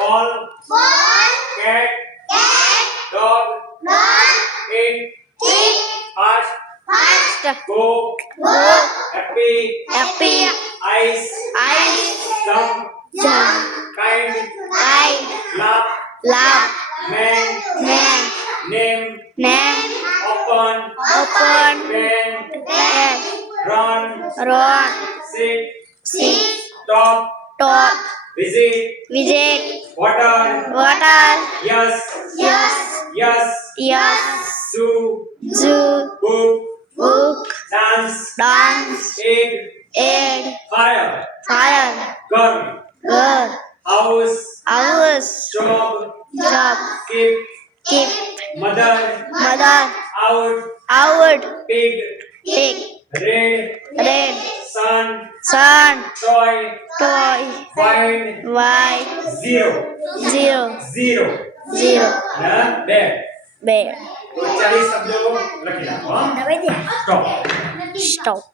ball, cat, dog, eat, fast, go, happy, ice, jump, kind, laugh, man, name, open, pen, run, sit, stop, visit, water, yes, zoo, book, dance, egg, fire, girl, house, job, skip, mother, out, pig, red, sun, toy, wine, zero, અને bear. તો 40 શબ્દો લખી નાખો. Stop.